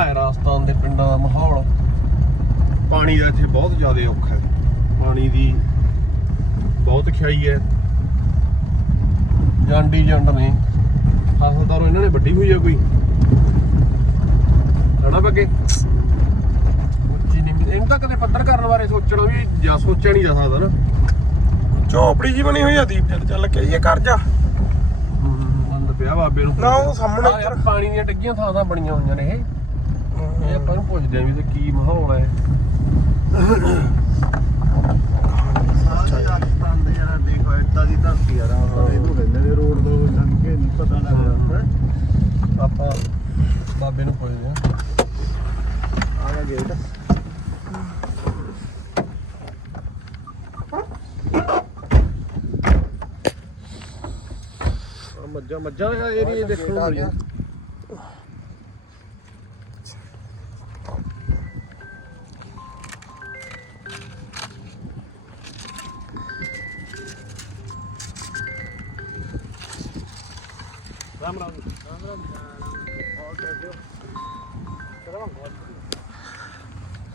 ਆ ਹੈ ਰਾਜਸਥਾਨ ਦੇ ਪਿੰਡਾਂ ਦਾ ਮਾਹੌਲ ਪਾਣੀ ਦਾ ਇੱਥੇ ਬਹੁਤ ਜ਼ਿਆਦਾ ਔਖਾ ਹੈ ਪਾਣੀ ਦੀ ਬਹੁਤ ਖਿਆਈ ਹੈ ਜਾਂਡੀ ਜੰਡ ਨੇ ਫਸਲਦਾਰੋਂ ਇਹਨਾਂ ਨੇ ਵੱਡੀ ਹੋਈ ਆ ਕੋਈ ਹਣਾ ਬੱਗੇ ਉੱਚੀ ਨਹੀਂ ਇਹਨੂੰ ਤਾਂ ਕਦੇ ਪੱਧਰ ਕਰਨ ਬਾਰੇ ਸੋਚਣਾ ਵੀ ਜਾਂ ਸੋਚਿਆ ਨਹੀਂ ਜਾ ਸਕਦਾ ਨਾ ਝੋਪੜੀ ਜੀ ਬਣੀ ਹੋਈ ਆ ਦੀਪ ਜਦ ਚੱਲ ਕੇ ਇਹ ਕਰ ਜਾ ਬੰਦ ਪਿਆ ਬਾਬੇ ਨੂੰ ਨਾ ਉਹ ਸਾਹਮਣੇ ਆਹ ਪਾਣੀ ਦੀਆਂ ਡੱਗੀਆਂ ਥਾਂ ਥਾਂ ਬਣੀਆਂ ਹੋਈਆਂ ਨੇ ਇਹ ਇਹ ਆਪਾਂ ਨੂੰ ਪੁੱਛਦੇ ਆਂ ਵੀ ਤੇ ਕੀ ਮਾਹੌਲ ਹੈ ਸਾਰੇ ਰਾਜਸਥਾਨ ਦੇ ਯਾਰ ਦੇਖੋ ਇੱਦਾਂ ਦੀ ਧਰਤੀ ਆ ਰਾਜਸਥਾਨ ਇਹਨੂੰ ਕਹਿੰਦੇ ਨੇ ਰੋਡ ਤੋਂ ਲੰਘ ਕੇ ਨਹੀਂ ਪਤਾ ਲੱਗਦਾ ਆਪਾਂ ਬਾਬੇ ਨੂੰ ਪੁੱਛਦੇ ਆਂ। ਆ ਗਿਆ ਗੇਟ ਮੱਝਾਂ ਮੱਝਾਂ ਦਾ ਏਰੀਆ ਦੇਖਣ राम राम राम राम और कैसे हो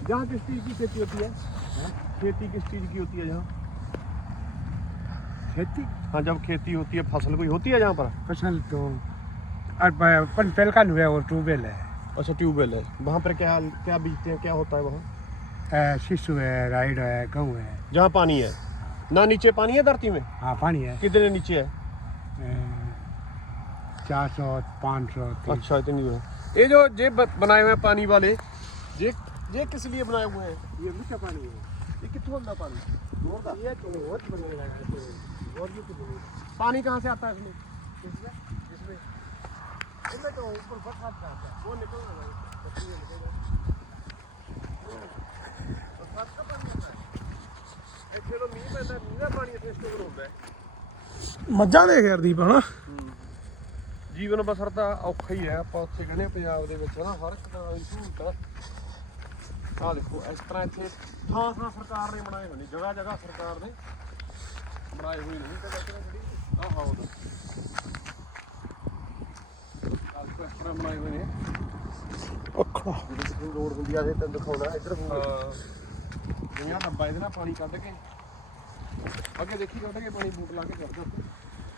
जहाँ किस चीज़ की खेती होती है खेती किस चीज़ की होती है जहाँ खेती हाँ जब खेती होती है फ़सल कोई होती है जहाँ पर फ़सल तो पनपेल का हुआ और ट्यूबवेल है अच्छा ट्यूबवेल है वहाँ पर क्या क्या बीजते हैं क्या होता है वहाँ शिशु है राइड है गेहूँ है जहाँ पानी है ना नीचे पानी है धरती में हाँ पानी है। कितने नीचे है? चार सौ पाँच सौ अच्छा इतनी है ये जो ये ब- बनाए हुए हैं पानी वाले ये ये किस लिए बनाए हुए हैं ये मीठा पानी है ये कितना होता पानी ये तो बहुत बने लगा और ये तो बहुत पानी कहाँ से आता है इसमें इसमें इसमें तो ऊपर बरसात का आता है वो निकल रहा है पत्ती में निकल रहा है। बरसात का पानी आता है ऐसे तो मींह पैदा मींह का पानी इतने स्टोर होता है ਮੱਝਾਂ ਦੇਖ ਯਾਰ ਦੀਪ ਹਨਾ ਜੀਵਨ ਬਸਰ ਤਾਂ ਔਖਾ ਹੀ ਹੈ ਆਪਾਂ ਉੱਥੇ ਕਹਿੰਦੇ ਪੰਜਾਬ ਦੇ ਵਿੱਚ ਨਾ ਹਰ ਇੱਕ ਤਰ੍ਹਾਂ ਦੀ ਸਹੂਲਤ ਆਹ ਦੇਖੋ ਇਸ ਤਰ੍ਹਾਂ ਇੱਥੇ ਥਾਂ ਥਾਂ ਸਰਕਾਰ ਨੇ ਬਣਾਏ ਹੋਏ ਨੇ ਜਗ੍ਹਾ ਜਗ੍ਹਾ ਸਰਕਾਰ ਨੇ ਬਣਾਏ ਹੋਏ ਨੇ। ਤੇ ਜਿਹੜੀ ਆਹ। ਦੇਖੋ ਇਸ ਤਰ੍ਹਾਂ ਬਣਾਏ ਹੋਏ ਨੇ। ਅੱਖਾਂ ਜਿਹੜੀ ਰੋਡ ਹੁੰਦੀ ਆ ਇਹ ਤੈਨੂੰ ਦਿਖਾਉਣਾ ਇੱਧਰ ਜਿਵੇਂ ਆਹ ਡੱਬਾ ਇਹਦੇ ਨਾਲ ਪਾਣੀ ਕੱਢ ਕੇ ਅੱਗੇ ਦੇਖੀ ਕੱਢ ਕੇ ਪਾਣੀ ਬੂਟ ਲਾ ਕੇ ਕਰਦਾ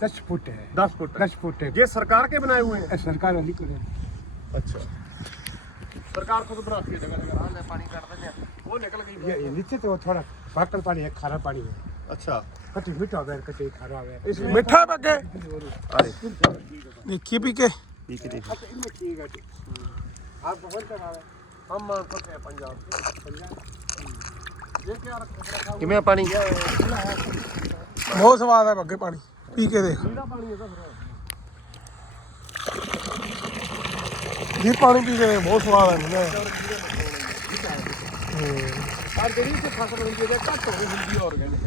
दस फुट है दस फुट दस फुट है ये सरकार के बनाए हुए हैं अ, सरकार वाली को है अच्छा सरकार खुद बनाती है जगह जगह पानी काटते हैं वो निकल ये गई ये नीचे तो थोड़ा पाकल पानी है खारा पानी है अच्छा कटी मीठा हो कटी खारा है इसमें ਮਿੱਠਾ ਬੱਗੇ ਅਰੇ ਦੇਖੀਏ ਪੀ ਕੇ ਠੀਕ ਹੈ अच्छा इनमें ठीक है आप कौन सा है हम मान सकते हैं पंजाब से ये क्या रखा रखा हुआ ਕਿਵੇਂ ਆ ਪਾਣੀ ਬਹੁਤ ਸਵਾਦ ਹੈ ਬੱਗੇ ਪਾਣੀ ਪੀ ਕੇ ਦੇਖ। ਜੀ ਪਾਣੀ ਪੀ ਕੇ ਬਹੁਤ ਸਵਾਦ ਆ ਮੈਨੂੰ ਪਰ ਜਿਹੜੀ ਇੱਥੇ ਫਸਲ ਹੁੰਦੀ ਹੈ ਘੱਟ ਹੋ ਹੁੰਦੀ ਹੈ ਆਰਗੈਨਿਕ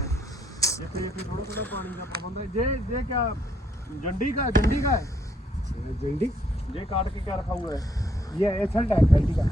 ਜੇ ਤੇ ਥੋੜਾ ਥੋੜਾ ਪਾਣੀ ਦਾ ਪਾਉਂਦਾ ਜੇ ਜੇ ਕਿਆ ਜੰਡੀ ਕਾ ਜੰਡੀ ਕਾ ਹੈ? ਜੰਡੀ? ਜੇ ਕਾਟ ਕੇ ਕਿਆ ਰਖਾਉ ਹੈ ਇਹ ਐਸਲਟ ਹੈ ਜੰਡੀ ਕਾ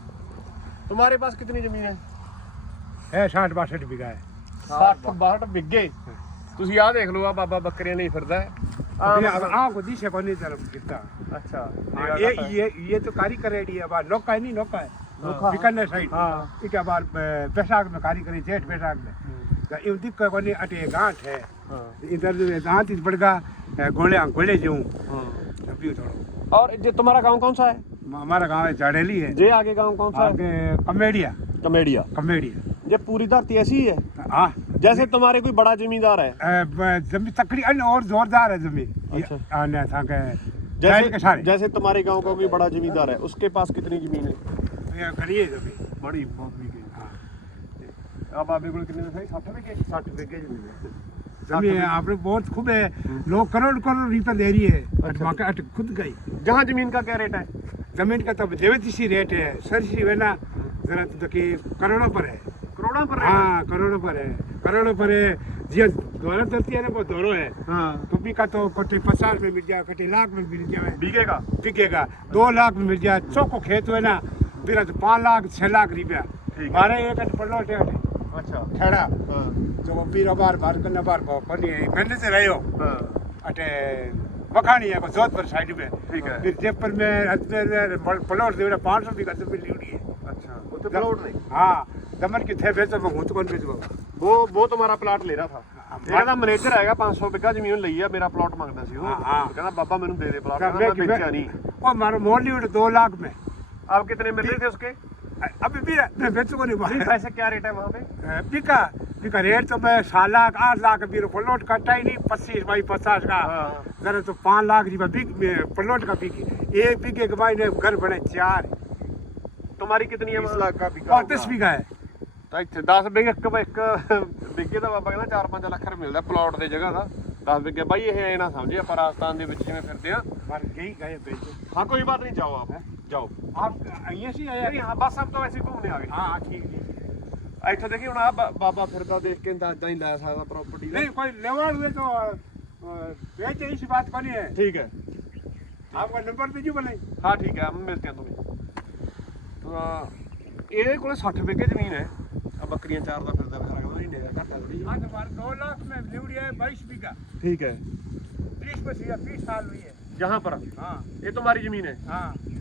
तुम्हारे पास कितनी जमीन है है साठ बासठ बीघा है 60 62 ਬਿੱਗੇ ਤੁਸੀਂ ਆਹ ਦੇਖ ਲਓ ਆ ਬਾਬਾ ਬੱਕਰੀਆਂ ਨਹੀਂ ਫਿਰਦਾ अभी अब आँख को दिशे को नहीं तरफ गिरता ਅੱਛਾ हाँ, ये ये ये तो कारीगर रेडी है बार नौका है नहीं नौका है बीकानेर साइड हाँ। इसके बाद बैसाख में कारीगरी जेठ बैसाख में तो इन दिक्कत को नहीं अटे गांठ है ਹਾਂ इधर जो दांत इस बड़गा घोड़े घोड़े जो हाँ तभी थोड़ा और ये तुम्हारा गांव कौन सा है हमारा गाँव है झाड़ेली है। जे आगे गाँव कौन सा आगे कमेडिया। कमेडिया। कमेडिया। ये पूरी धरती ऐसी है आ, जैसे तुम्हारे कोई बड़ा जमींदार है। ज़मीन तकरीबन और जोरदार है ज़मीन। अच्छा। हाँ, जैसे जैसे तुम्हारे गाँव का कोई बड़ा जमींदार है उसके पास कितनी ज़मीन है? करिए बड़ी हाँ। अब आप कितने आपने बहुत खूब है। हम्म। लोग करोड़ करोड़ रुपये दे रही है। अच्छा। खुद गई। जहाँ ज़मीन का क्या रेट है? जमीन का तो देवत सी रेट है सर सी है ना जरा तो कि करोड़ों पर है करोड़ों पर रेट हाँ करोड़ों पर है करोड़ों पर है जी दोनों चलती है ना वो दोनों है है हाँ टोपी का तो कटे पचास में मिल जाए कटे लाख में मिल जाए बीघे का बिकेगा दो लाख में मिल जाए चौको खेत हुए ना फिर तो पाँच लाख छह लाख रुपया ठीक है। बारह एक पल्लोटे अटे अच्छा खेड़ा हाँ जो फिर बार बार करना बार बार करनी है पहले से रहे हो हाँ अटे मखानी है जोधपुर साइड में ठीक है। फिर जयपुर में अजमेर में प्लॉट दे पाँच सौ बीघा जमीन लिवड़ी है अच्छा वो तो प्लॉट नहीं हाँ दमन कितने बेचो मैं हूँ तो कौन बेचो वो वो तुम्हारा प्लाट ਲੈ ਰਿਹਾ ਥਾ ਮੇਰਾ ਤਾਂ ਮੈਨੇਜਰ ਹੈਗਾ 500 ਬਿੱਗਾ ਜ਼ਮੀਨ ਲਈ ਆ ਮੇਰਾ ਪਲਾਟ ਮੰਗਦਾ ਸੀ ਉਹ ਹਾਂ, ਹਾਂ। ਕਹਿੰਦਾ ਬਾਬਾ ਮੈਨੂੰ ਦੇ ਦੇ ਪਲਾਟ ਕਹਿੰਦਾ ਮੈਂ ਵੇਚਿਆ ਨਹੀਂ और मारो मोल लिवड़ दो लाख में आप कितने मिल रहे थे उसके अभी भी मैं बेचो को नहीं नहीं मार पैसे क्या रेट है वहाँ पे बिका बिका रेट तो मैं सात लाख आठ लाख बीरो प्लॉट कटा ही नहीं पच्चीस बाई पचास का हाँ। जरा तो पाँच लाख रुपया बिक में प्लॉट का बिकी एक बीघे के बाद घर बने चार तुम्हारी कितनी है 20 वहाँ? ਲੱਖ ਦਾ ਵਿਗਾ पैंतीस बीघा है ਤਾਂ ਇੱਥੇ 10 ਬਿੱਗੇ ਇੱਕ ਇੱਕ ਬਿੱਗੇ ਦਾ ਬਾਬਾ ਕਹਿੰਦਾ 4-5 ਲੱਖ ਰੁਪਏ ਮਿਲਦਾ ਪਲਾਟ ਦੇ ਜਗ੍ਹਾ ਦਾ 10 ਬਿੱਗੇ ਬਾਈ ਇਹ ਐ ਨਾ ਸਮਝੇ ਆਪਾਂ ਰਾਜਸਥਾਨ ਦੇ ਵਿੱਚ ਜਿਵੇਂ ਫਿਰਦੇ ਆ पर यही गए बेचो हाँ कोई बात नहीं जाओ आप जाओ आप यहाँ से आए नहीं हाँ बस हम तो वैसे ही घूमने आ गए हाँ ठीक है ਇੱਥੇ ਦੇਖੀ ਹੁਣ ਆ ਬਾਬਾ ਫਿਰਦਾ ਦੇਖ ਕੇ ਅੰਦਾਜ਼ਾ ਹੀ ਲੈ ਸਕਦਾ ਪ੍ਰਾਪਰਟੀ ਦਾ नहीं कोई लेवल हुए तो अ, बेचे ऐसी बात कौन है ठीक है आपका नंबर दीजिए बोले हाँ ठीक है हम मिलते हैं तुम्हें तो ਇਹਦੇ ਕੋਲੇ 60 ਬਿੱਗੇ ਜ਼ਮੀਨ ਹੈ ਆ ਬੱਕਰੀਆਂ ਚਾਰ ਦਾ ਫਿਰਦਾ ਵਿਚਾਰਾ ਕਹਿੰਦਾ ਨਹੀਂ ਨੇਗਾ ਘੱਟਾ ਥੋੜੀ हाँ तो हमारे दो लाख में लिवड़ी है बाईस बीघा ठीक है बीस में से बीस साल हुई है यहाँ पर हाँ ये तुम्हारी जमीन है हाँ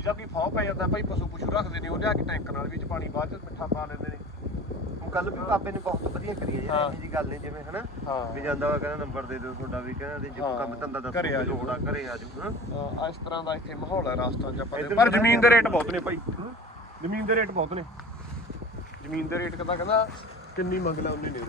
ਜਿਹਦਾ ਕੋਈ ਫਾਹ ਪੈ ਜਾਂਦਾ ਭਾਈ ਪਸ਼ੂ ਪੁਸ਼ੂ ਰੱਖਦੇ ਨੇ ਉਹ ਲਿਆ ਕੇ ਟੈਂਕ ਨਾਲ ਵਿੱਚ ਪਾਣੀ ਬਾਅਦ ਚ ਮਿੱਠਾ ਪਾ ਲੈਂਦੇ ਨੇ। ਉਹ ਗੱਲ ਵੀ ਬਾਬੇ ਨੇ ਬਹੁਤ ਵਧੀਆ ਕਰੀ ਹੈ ਹਾਂ। ਯਾਰ ਇਹ ਜੀ ਗੱਲ ਨਹੀਂ ਜਿਵੇਂ ਹਨਾ? ਹਾਂ। ਵੀ ਜਾਂਦਾ ਵਾ ਕਹਿੰਦਾ ਨੰਬਰ ਦੇ ਦਿਓ ਤੁਹਾਡਾ ਵੀ ਕਹਿੰਦਾ ਜੇ ਕੋਈ ਹਾਂ। ਕੰਮ ਧੰਦਾ ਦੱਸੋ ਘਰੇ ਆ ਜਾਓ। ਲੋੜ ਘਰੇ ਆ ਜਾਓ ਅਹ ਇਸ ਤਰ੍ਹਾਂ ਦਾ ਇੱਥੇ ਮਾਹੌਲ ਹੈ ਰਾਜਸਥਾਨ ਚ ਆਪਾਂ ਪਰ ਜ਼ਮੀਨ ਦੇ ਰੇਟ ਬਹੁਤ ਨੇ ਭਾਈ। ਜ਼ਮੀਨ ਦੇ ਰੇਟ ਬਹੁਤ ਨੇ। ਜ਼ਮੀਨ ਦੇ ਰੇਟ ਕਹਿੰਦਾ ਕਹਿੰਦਾ ਕਿੰਨੀ ਮੰਗ ਲੈ ਉਨੀ ਦਿਓ